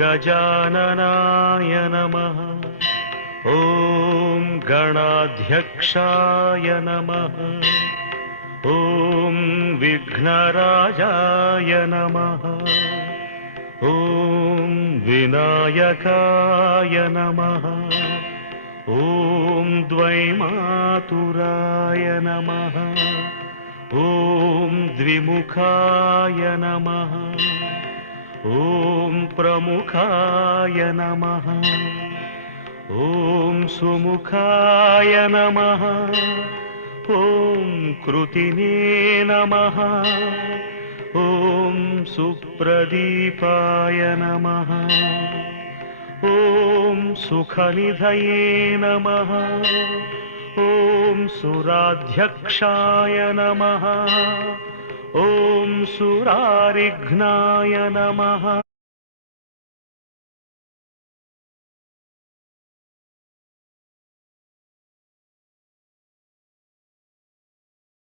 गजाननाय नमः। ॐ गणाध्यक्षाय नमः। ॐ विघ्नराजाय नमः। ॐ विनायकाय नमः। ॐ द्वैमातुराय नमः। ॐ द्विमुखाय नमः। ॐ प्रमुखाय नमः। ॐ सुमुखाय नमः। ॐ कृतिने नमः। ॐ सुप्रदीपाय नमः। ॐ सुखनिधये नमः। ॐ सुराध्यक्षाय नमः। ॐ सुरारिघ्नाय नमः।